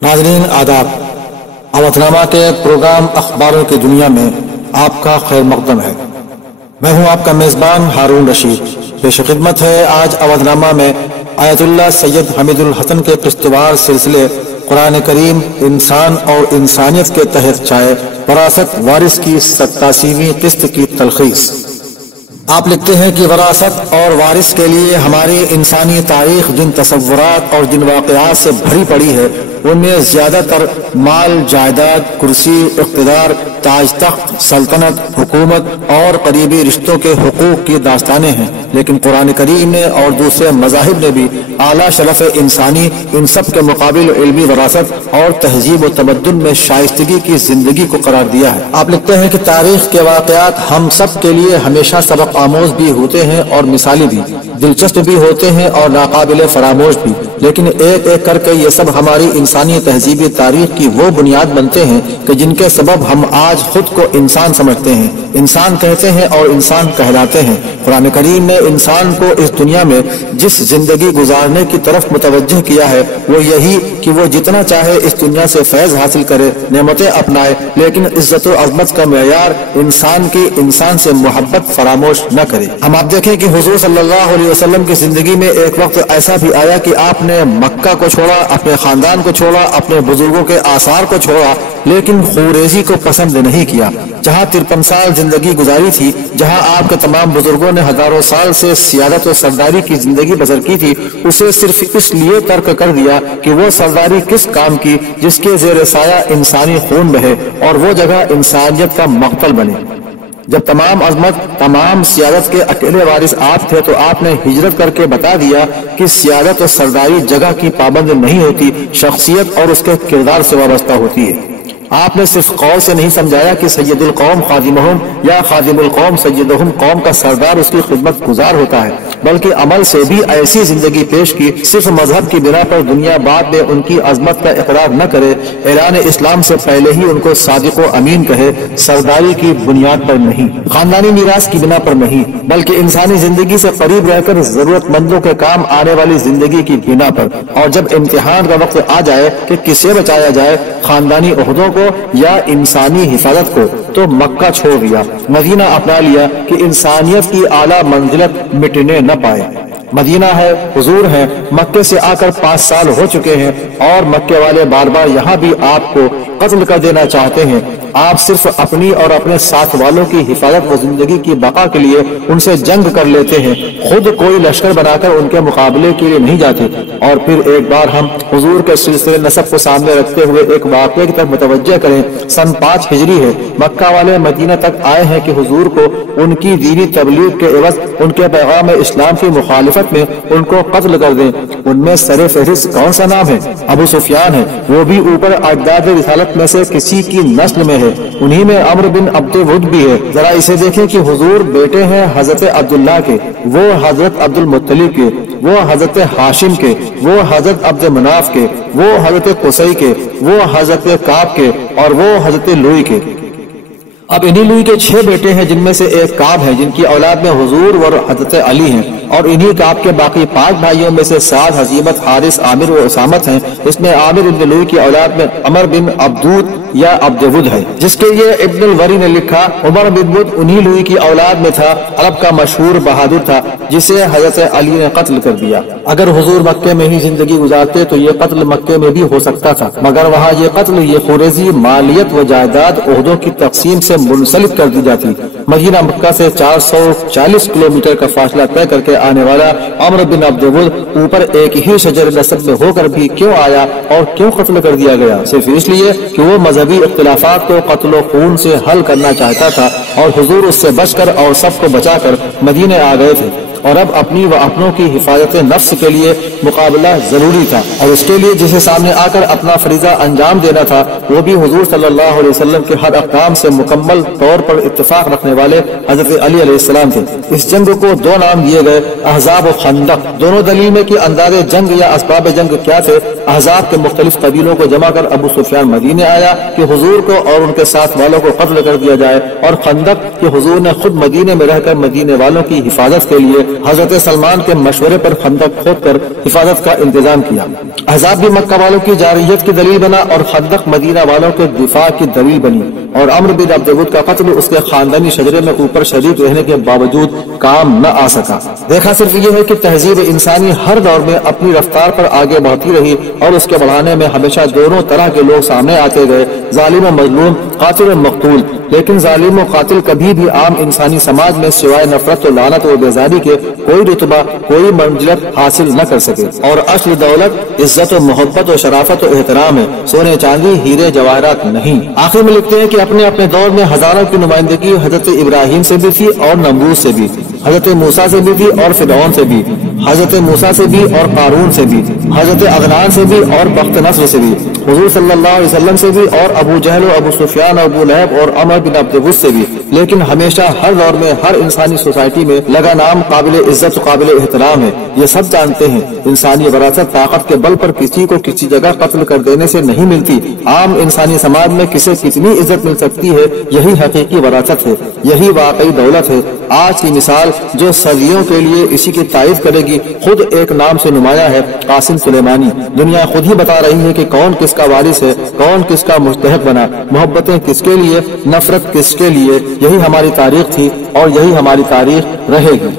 नाज़रीन आदाब। अवधनामा के प्रोग्राम अखबारों की दुनिया में आपका खैर मकदम है। मैं हूं आपका मेज़बान हारून रशीद। पेश खिदमत है आज अवधनामा में आयतुल्लाह सैयद हमीदुल हसन के किश्तवार सिलसिले कुरान करीम इंसान और इंसानियत के तहत चाहे वरासत वारिस की 87वीं किस्त की तलखीस। आप लिखते हैं कि वरासत और वारिस के लिए हमारी इंसानी तारीख जिन तसव्वुरात और जिन वाक़यात से भरी पड़ी है उनमें ज्यादातर माल, जायदाद, कुर्सी, इक़्तिदार, ताज तख्त, सल्तनत, हुकूमत और करीबी रिश्तों के हुकूक की दास्तानें हैं। लेकिन कुरान करीम ने और दूसरे मज़ाहिब ने भी आला शरफ इंसानी इन सब के मुकाबिल इल्मी वरासत और तहजीब व तमद्दुन में शाइस्तगी की जिंदगी को करार दिया है। आप लिखते हैं कि तारीख के वाक़यात हम सब के लिए हमेशा सबक आमोज भी होते हैं और मिसाली भी, दिलचस्प भी होते हैं और नाकाबिल फरामोश भी। लेकिन एक एक करके ये सब हमारी इंसानी तहजीबी तारीख की वो बुनियाद बनते हैं कि जिनके सबब हम आज खुद को इंसान समझते हैं, इंसान कहते हैं और इंसान कहलाते हैं। कुरान करीम ने इंसान को इस दुनिया में जिस जिंदगी गुजारने की तरफ मुतवज्जह किया है वो यही कि वो जितना चाहे इस दुनिया से फैज हासिल करे, नेमतें अपनाए, लेकिन इज्जत और अजमत का मेयार इंसान की इंसान से मोहब्बत फरामोश न करे। हम आप देखें कि हुजूर सल्लल्लाहु अलैहि वसल्लम की जिंदगी में एक वक्त ऐसा भी आया कि आपने मक्का को छोड़ा, अपने खानदान को छोड़ा, अपने बुजुर्गों के आसार को छोड़ा, लेकिन खुरेजी को पसंद नहीं किया। जहाँ 53 साल जिंदगी गुजारी थी, जहाँ आपके तमाम बुजुर्गों ने हजारों साल से सियादत और सरदारी की जिंदगी बसर की थी, उसे सिर्फ इसलिए तर्क कर दिया कि वो सरदारी किस काम की जिसके जेर साया इंसानी खून बहे और वो जगह इंसानियत का मकतल बने। जब तमाम अजमत, तमाम सियादत के अकेले वारिस आप थे तो आपने हिजरत करके बता दिया कि सियादत और सरदारी जगह की पाबंद नहीं होती, शख्सियत और उसके किरदार से वाबस्ता होती है। आपने सिर्फ कौल से नहीं समझाया कि सैयदुल कौम खादिमुहुम या खादिमुल कौम सैयदुहुम, कौम का सरदार उसकी खिदमत गुजार होता है, बल्कि अमल से भी ऐसी जिंदगी पेश की सिर्फ मजहब की बिना पर दुनिया बाद में उनकी अजमत का इकरार न करे, ऐलान इस्लाम से पहले ही उनको सादिक व अमीन कहे, सरदारी की बुनियाद पर नहीं, खानदानी मीरास की बिना पर नहीं, बल्कि इंसानी जिंदगी से करीब रहकर जरूरतमंदों के काम आने वाली जिंदगी की बिना पर। और जब इम्तिहान का वक्त आ जाए कि किसे बचाया जाए, खानदानी ओहदों को या इंसानी हिफाजत को, तो मक्का छोड़ दिया, मदीना अपना लिया कि इंसानियत की आला मंजिलत मिटने न पाए। मदीना है, हुजूर है, मक्के से आकर 5 साल हो चुके हैं और मक्के वाले बार बार यहाँ भी आपको कत्ल कर देना चाहते हैं। आप सिर्फ अपनी और अपने साथ वालों की हिफाजत व जिंदगी की बका के लिए उनसे जंग कर लेते हैं, खुद कोई लश्कर बनाकर उनके मुकाबले के लिए नहीं जाते। और फिर एक बार हम हुजूर के सिलसिले नसब को सामने रखते हुए एक वाक़े की तरफ मुतवज्जह करें। सन 5 हिजरी है, मक्का वाले मदीना तक आए हैं कि हुजूर को उनकी दीनी तबलीग के एवज उनके पैगाम इस्लाम की मुखालिफत में उनको कत्ल कर दें। उनमें सरे फहरिस्त कौन सा नाम है? अबू सुफियान है, वो भी ऊपर अजदाद रिसालत में से किसी की नस्ल में है। उन्हीं में अम्र बिन अब्द वुद भी है। जरा इसे देखें कि हुजूर बेटे हैं हजरत अब्दुल्लाह के, वो हजरत अब्दुल मुत्तलिब के, वो हजरत हाशिम के, वो हजरत अब्द मनाफ के, वो हजरत कुसै के, वो हजरत काब के और वो हजरत लुई के। अब इन्हीं लुई के 6 बेटे हैं, जिनमें से एक काब है, जिनकी औलाद में हुजूर और हजरत अली हैं। और इन्हीं काब के बाकी 5 भाइयों में से 7 हजीमत, हारिस, आमिर और उसामत हैं। इसमें आमिर इब्न लुई की औलाद में अमर बिन अब्दूद या अब्दवुद है, जिसके ये इब्न वरी ने लिखा। उमर बिन वुद उन्हीं लुई की औलाद में था, अरब का मशहूर बहादुर था, जिसे हजरत अली ने कत्ल कर दिया। अगर हुजूर मक्के में ही जिंदगी गुजारते तो ये कत्ल मक्के में भी हो सकता था, मगर वहाँ ये कत्ल, ये खुरेजी मालियत व जायदाद ओहदों की तकसीम से मुंसलिक कर दी जाती। मदीना मक्का से 440 किलोमीटर का फासला तय करके आने वाला अमर बिन अब्दवुद ऊपर एक ही शजर नसब में होकर भी क्यों आया और क्यों कत्ल कर दिया गया? सिर्फ इसलिए कि वो मजहबी इख्तिलाफात को कत्ल खून से हल करना चाहता था और हुजूर उससे बचकर और सबको बचाकर मदीने आ गए थे। और अब अपनी व अपनों की हिफाजत नफ्स के लिए मुकाबला जरूरी था, और उसके लिए जिसे सामने आकर अपना फरीजा अंजाम देना था वो भी हुजूर सल्लल्लाहु अलैहि वसल्लम के हर अहकाम से मुकम्मल तौर पर इत्तिफाक रखने वाले हजरत अली अलैहिस्सलाम थे। इस जंग को 2 नाम दिए गए, अहज़ाब और खंदक। दोनों दलील में कि अंदाज़े जंग या असबाब जंग क्या थे। अहज़ाब के मुख्तलिफ कबीलों को जमा कर अबू सुफियान मदीने आया कि हुजूर को और उनके साथ वालों को कत्ल कर दिया जाए, और खंदक कि हुजूर ने खुद मदीने में रहकर मदीने वालों की हिफाजत के लिए حضرت سلمان کے مشورے پر خندق کھود کر حفاظت کا انتظام کیا۔ احزاب بھی مکہ والوں کی جارحیت کی دلیل بنا اور خندق مدینہ والوں کے دفاع کی دلیل بنی، اور عمرو بن عبد ود کا قتل اس کے خاندانی شجرے میں اوپر شریک رہنے کے باوجود کام نہ آ سکا۔ دیکھا صرف یہ ہے کہ تہذیب انسانی ہر دور میں اپنی رفتار پر آگے بڑھتی رہی اور اس کے بڑھانے میں ہمیشہ دونوں طرح کے لوگ سامنے آتے گئے، ظالم و مظلوم، قاتل و مقتول۔ لیکن ظالم و قاتل کبھی بھی عام انسانی سماج میں سوائے نفرت و لعنت و بیزاری کے کوئی رتبہ، کوئی منزلت حاصل نہ کر سکے، اور اصل دولت عزت و محبت و شرافت و احترام ہے، سونے چاندی ہیرے جواہرات نہیں۔ آخر میں لکھتے ہیں کہ اپنے اپنے دور میں ہزاروں کی نمائندگی حضرت ابراہیم سے بھی تھی اور نمرود سے بھی، حضرت موسیٰ سے بھی تھی اور فرعون سے بھی، حضرت موسیٰ سے بھی اور قارون سے بھی، حضرت عدنان سے بھی اور بخت نصر سے بھی، حضور صلی اللہ علیہ وسلم سے بھی، اور ابو جہل و ابو سفیان اور ابو لہب اور عمر بن عبد ود سے بھی۔ لیکن ہمیشہ ہر دور میں ہر انسانی سوسائٹی میں لگا نام قابل عزت و قابل احترام ہے۔ یہ سب جانتے ہیں انسانی وراثت طاقت کے بل پر کسی کو کسی جگہ قتل کر دینے سے نہیں ملتی۔ عام انسانی سماج میں کسے کتنی عزت مل سکتی ہے، یہی حقیقی وراثت ہے، یہی واقعی دولت ہے۔ آج کی مثال جو صدیوں کے لیے اسی کی تائید کرے گی خود ایک نام سے نمایاں ہے، قاسم سلیمانی۔ دنیا خود ہی بتا رہی ہے کہ کون کس کا وارث ہے، کون کس کا مستحق بنا، محبتیں کس کے لیے، نفرت کس کے لیے۔ یہی ہماری تاریخ تھی اور یہی ہماری تاریخ رہے گی۔